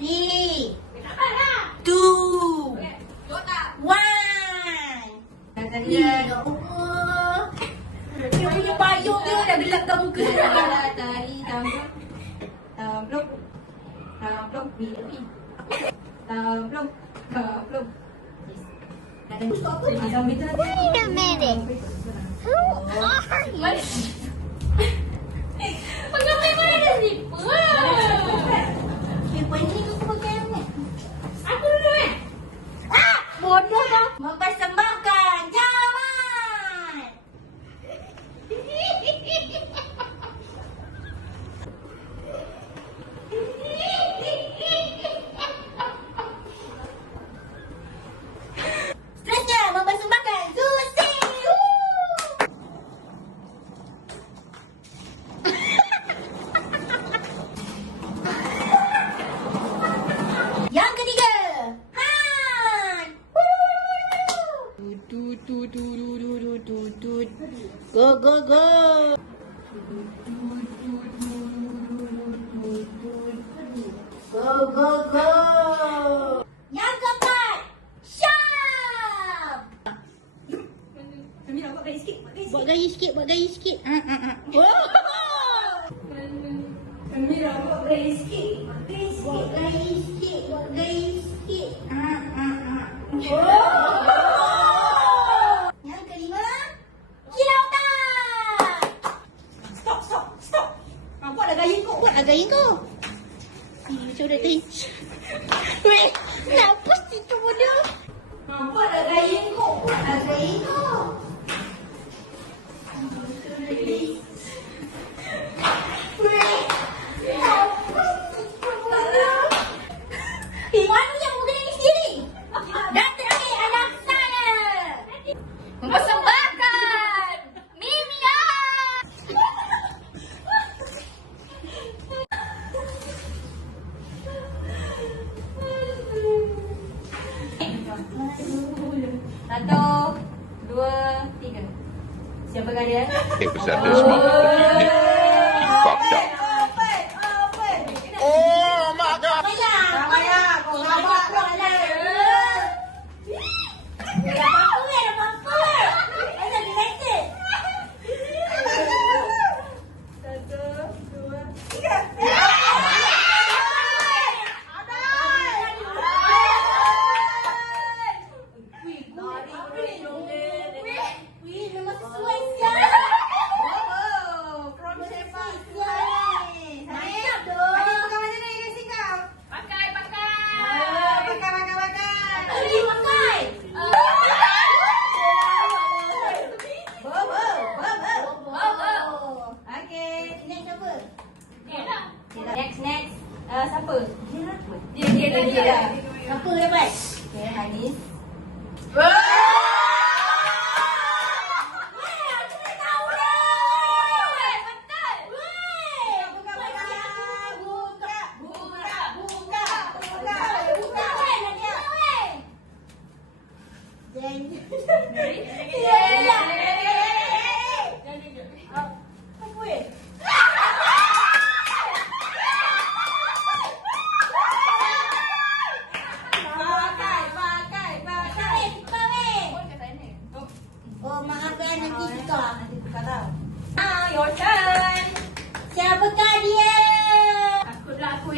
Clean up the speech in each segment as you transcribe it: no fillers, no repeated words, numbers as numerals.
3, 2, 1. Ya Allah. Dia punya payung dia dah gelapkan muka. Tari tamplok. Tamplok. Tamplok. Tamplok. Tamplok. Wait a minute. Who are you? Pengambil mana ada slipper? Slipper ni aku pakai ni. Aku dulu Bodoh kau. Mempersembahkan zaman. Seterusnya mempersembahkan Susi. Yang ketiga, Han. Go go go. Go go go. Yang keempat, Syam. Sambil buat gaya sikit. Buat gaya sikit, buat gaya sikit. Sambil buat gaya sikit. Buat gaya sikit, buat gaya sikit. Yang kelima, Kilautan. Stop. Buatlah gaya kau. Buatlah gaya kau. Macam dah tadi. Weh, kenapa situ bodoh? Buatlah gaya kau. Buatlah gaya kau. Weh, kenapa situ bodoh? Mana yang mau kena ni sendiri? Dan terakhir adalah sana. Mempersembahkan Mimia. Satu, dua, tiga. Siapa kalian? It was at this moment that he knew he fucked up. Oh my God. Ramaya, kau nampak kau ada. Ada apa-apa. Ada related. Satu, dua, tiga. Wih, memang sesuai siap. From SHEPAK. Mantap doh. Adik pakai macam ni racing kau? Pakai. Pakai. Pergi pakai. Bobo. Okey. Next apa? Next. Siapa? Dia dah. Siapa dapat? Okay, Hanis. Oh, maafkan nanti tukar. Nanti tukar tau. Now your turn. Siapakah dia? Aku dapat.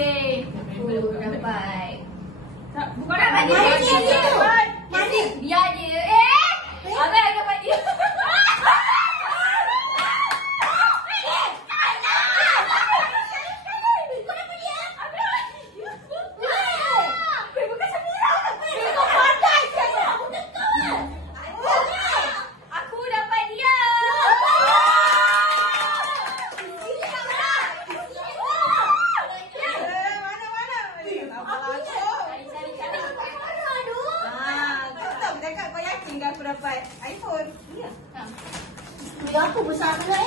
Bukan Mana dapat dia dia. situ? Mana? Biar dia. Abang dapat dia. Aku dapat dia. Aku dapat iPhone. Ya. Aku besar sangat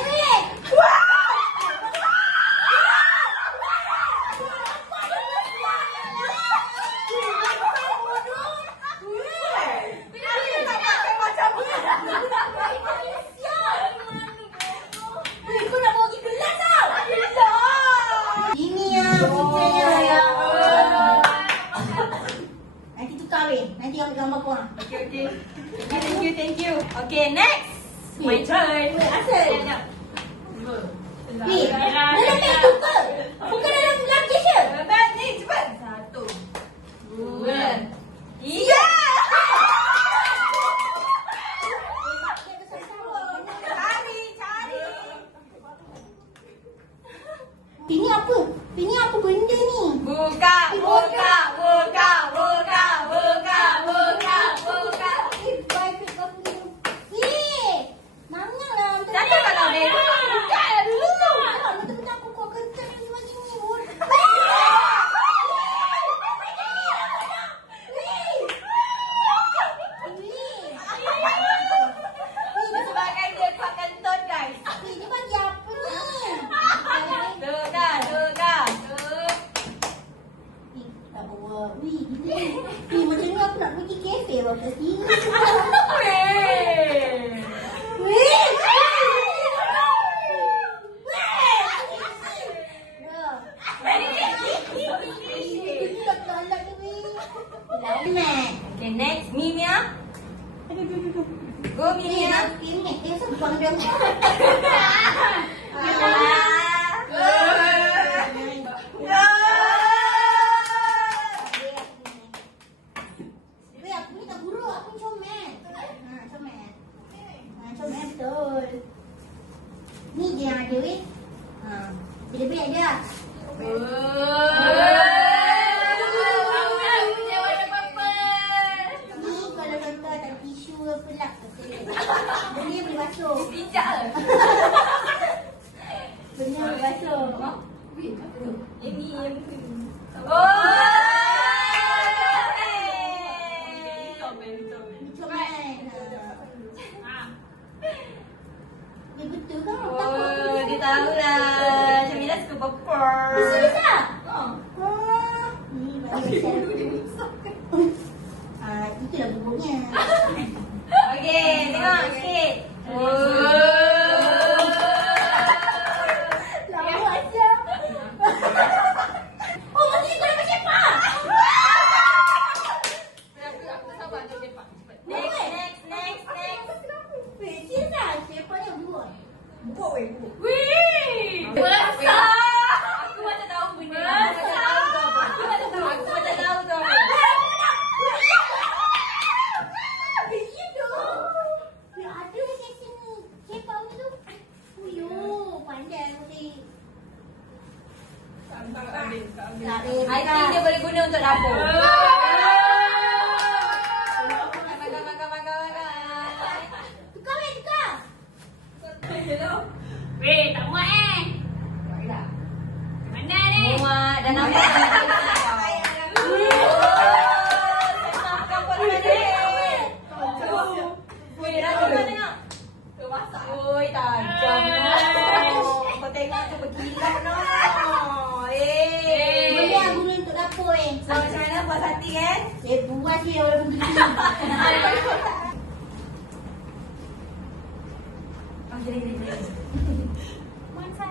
Kau nak bawa pergi kelas tau. Ini ya, picture ya. thank you. Okay, next. My turn. Asal? Sekejap. Dalam beg tu ke? Bukan dalam luggage je? Cepat ni, cepat. 1, 2, 3. Cari. Ini apa? Ini apa benda ni? Buka. Private apa ni? Nanyalah. Tanya kalau beg. Buka lah dulu. Betul-betul aku kau kental ni macam ni. Sebabkan dia kuat kentut, guys. Ini bagi apa ni? Tukar. Tak bawa. Gini. Macam ni aku nak pergi kafe bawa kat sini. Okay, next. Mimia. Go, Mimia. Aku ni tak buruk, aku comel. Comel betul. Ni je yang ada weh. Bila beg dia. Ni kalau contoh tak tisu apa lah. Benda boleh basuh. Benda boleh basuh. Ini yang Ni comel. Dia betul kan? Oh, dia tahu lah. Jamila suka popcorn. Serius tak? Oh. Ni bagi itulah bubuknya. Okay, tengok sikit. Lama aja. Oh, mesti kau dapat sepak. Next. Serius tak? Sepak yang buat. Aku macam tahu benda. Aku macam tahu tu. Ada kat sini. Sepak tu. Pandai boleh. I think dia boleh guna untuk dapur. Makan. Tukar. Weh, tak muat Mana ni? Muat dan nampak. Oi, tajam. Kau tengok tu berkilau no. Boleh lah guna untuk dapur So macam mana puas hati kan? Buat je orang begitu.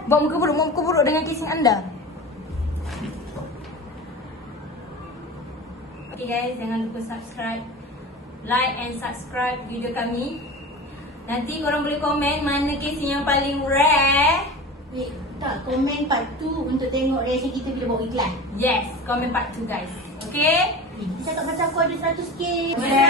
Buat muka buruk dengan casing anda. Okay guys, jangan lupa subscribe, like and subscribe video kami. Nanti korang boleh komen mana casing yang paling rare. Tak, komen part 2 untuk tengok reaction kita bila bawa iklan. Yes, komen part 2 guys. Okay? Kita tak macam aku ada 100k. Boleh.